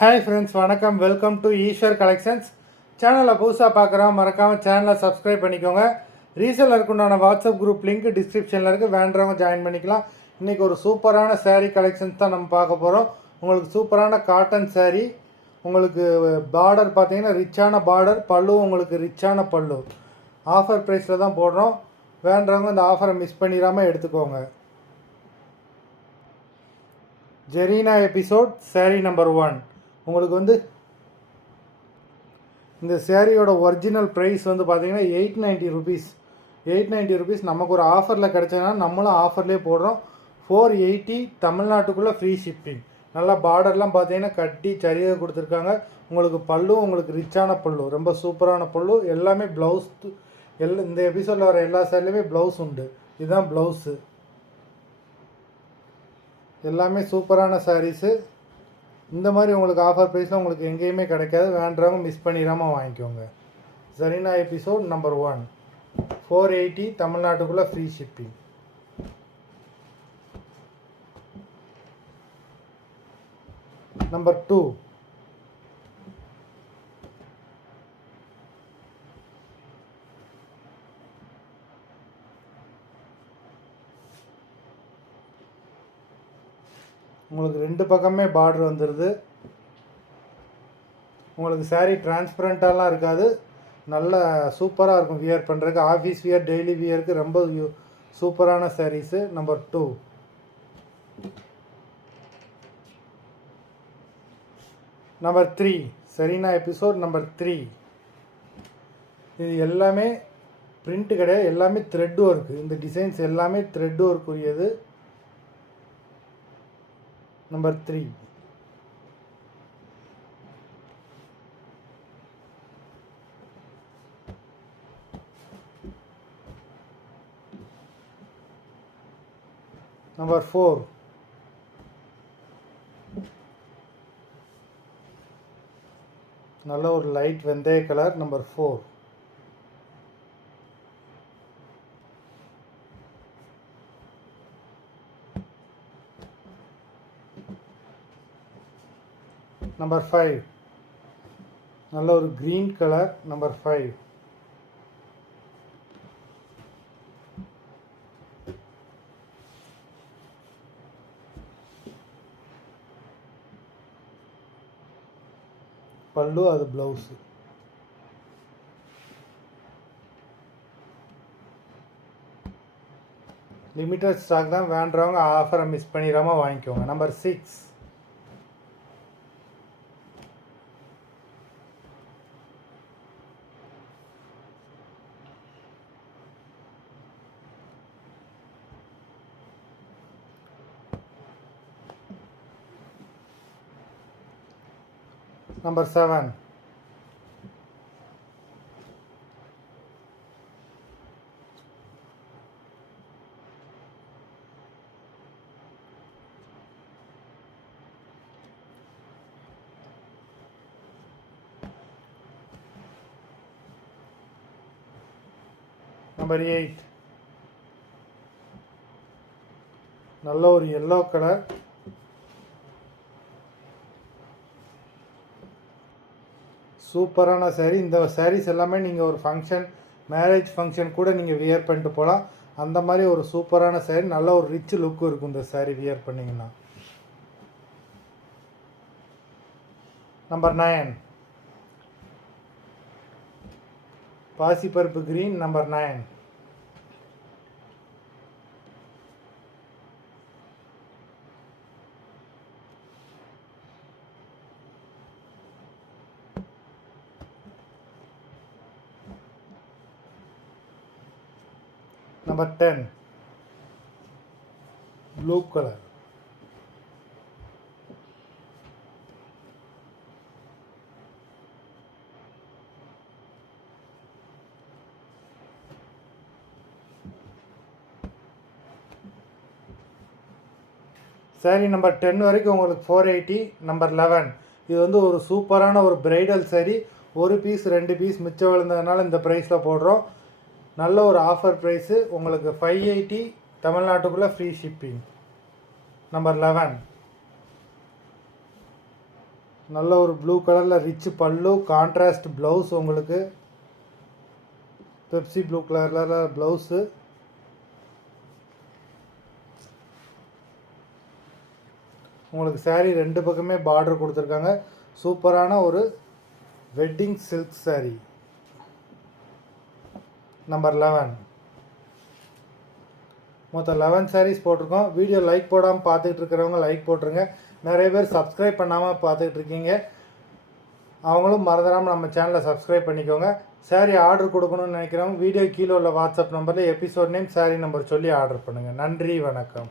Hi friends, வணக்கம். Welcome to Eswar collections. சேனலை புதுசாக பார்க்குறோம், மறக்காமல் சேனலை சப்ஸ்கிரைப் பண்ணிக்கோங்க. ரீசெல்லருக்கு உண்டான வாட்ஸ்அப் குரூப் லிங்க் டிஸ்கிரிப்ஷனில் இருக்குது, வேண்டுறவங்க ஜாயின் பண்ணிக்கலாம். இன்றைக்கி ஒரு சூப்பரான saree கலெக்ஷன்ஸ் தான் நம்ம பார்க்க போகிறோம். உங்களுக்கு சூப்பரான காட்டன் saree, உங்களுக்கு பார்டர் பார்த்தீங்கன்னா ரிச்சான பார்டர், பல்லு உங்களுக்கு ரிச்சான பல்லு. ஆஃபர் ப்ரைஸில் தான் போடுறோம். வேண்டுறவங்க இந்த ஆஃபரை மிஸ் பண்ணிடாமல் எடுத்துக்கோங்க. Zarina episode saree number 1. உங்களுக்கு வந்து இந்த சேரீயோட ஒரிஜினல் ப்ரைஸ் வந்து பார்த்தீங்கன்னா 890 ருபீஸ். 890 ருபீஸ் நமக்கு ஒரு ஆஃபரில் கிடச்சதுனா நம்மளும் ஆஃபர்லேயே போடுறோம். 480 தமிழ்நாட்டுக்குள்ளே ஃப்ரீ ஷிப்பிங். நல்லா பார்டர்லாம் பார்த்தீங்கன்னா கட்டி சரியாக கொடுத்துருக்காங்க. உங்களுக்கு பல்லு உங்களுக்கு ரிச்சான பல்லு, ரொம்ப சூப்பரான பல்லு. எல்லாமே ப்ளவுஸ், இந்த எபிசோடில் வர எல்லா சேரீலையுமே ப்ளவுஸ் உண்டு. இதுதான் ப்ளவுஸு. எல்லாமே சூப்பரான சாரீஸு. இந்த மாதிரி உங்களுக்கு ஆஃபர் ப்ரைஸில் உங்களுக்கு எங்கேயுமே கிடைக்காது. வேண்டுறவங்க மிஸ் பண்ணிடாமல் வாங்கிக்கோங்க. ஜெரீனா எபிசோட் நம்பர் 1, 480 தமிழ்நாட்டுக்குள்ளே ஃப்ரீ ஷிப்பிங். நம்பர் 2, உங்களுக்கு 2 பக்கமே பார்டர் வந்துடுது. உங்களுக்கு saree டிரான்ஸ்பரண்ட்டாலாம் இருக்காது, நல்ல சூப்பராக இருக்கும் வியர் பண்ணுறதுக்கு. ஆஃபீஸ் வியர், டெய்லி வியருக்கு ரொம்ப சூப்பரான sarees. Number 2. Number 3, Zarina episode number 3. இது எல்லாமே பிரிண்ட்டு கிடையாது, எல்லாமே த்ரெட் ஒர்க்கு. இந்த டிசைன்ஸ் எல்லாமே த்ரெட் ஒர்க் உரியது. நம்பர் 3. நம்பர் 4. நல்ல ஒரு லைட் வெந்தய கலர். நம்பர் 4. நம்பர் 5. நல்ல ஒரு க்ரீன் கலர். நம்பர் 5. பல்லு, அது ப்ளவுஸு. லிமிட்டட் ஸ்டாக் தான், வேண்டுறவங்க ஆஃபரை மிஸ் பண்ணிடாமல் வாங்கிக்கோங்க. நம்பர் 6. நம்பர் 7. நம்பர் 8. நல்ல ஒரு எல்லோ கலர். சூப்பரான saree. இந்த sarees எல்லாமே நீங்கள் ஒரு ஃபங்க்ஷன், மேரேஜ் ஃபங்க்ஷன் கூட நீங்கள் வியர் பண்ணிட்டு போகலாம். அந்த மாதிரி ஒரு சூப்பரான saree, நல்ல ஒரு ரிச் லுக் இருக்கும் இந்த saree வியர் பண்ணிங்கன்னா. நம்பர் 9. பாசிப்பருப்பு green. Number 9. Number 10. Blue colour. saree number 10 வரைக்கும் உங்களுக்கு 480. நம்பர் 11. இது வந்து ஒரு சூப்பரான ஒரு பிரைடல் saree. ஒரு பீஸ் 2 பீஸ் மிச்சம் விழுந்ததுனால இந்த ப்ரைஸில் போடுறோம். நல்ல ஒரு ஆஃபர் ப்ரைஸு. உங்களுக்கு 580 தமிழ்நாட்டுக்குள்ளே ஃப்ரீ ஷிப்பிங். நம்பர் 11. நல்ல ஒரு ப்ளூ கலரில் ரிச் பல்லு, கான்ட்ராஸ்ட் ப்ளவுஸ் உங்களுக்கு. பெப்சி ப்ளூ கலரில் ப்ளவுஸு. உங்களுக்கு saree 2 பக்கமே பார்டர் கொடுத்துருக்காங்க. சூப்பரான ஒரு வெட்டிங் சில்க் saree. நம்பர் 11. மொத்தம் 11 sarees போட்டிருக்கோம். வீடியோ லைக் போடாமல் பார்த்துக்கிட்டு இருக்கிறவங்க லைக் போட்டுருங்க. நிறைய பேர் சப்ஸ்கிரைப் பண்ணாமல் பார்த்துக்கிட்டு இருக்கீங்க. அவங்களும் மறந்துடாமல் நம்ம சேனலை சப்ஸ்கிரைப் பண்ணிக்கோங்க. saree ஆர்டர் கொடுக்கணும்னு நினைக்கிறவங்க வீடியோ கீழே உள்ள வாட்ஸ்அப் நம்பரில் எபிசோட் நேம், saree நம்பர் சொல்லி ஆர்டர் பண்ணுங்கள். நன்றி, வணக்கம்.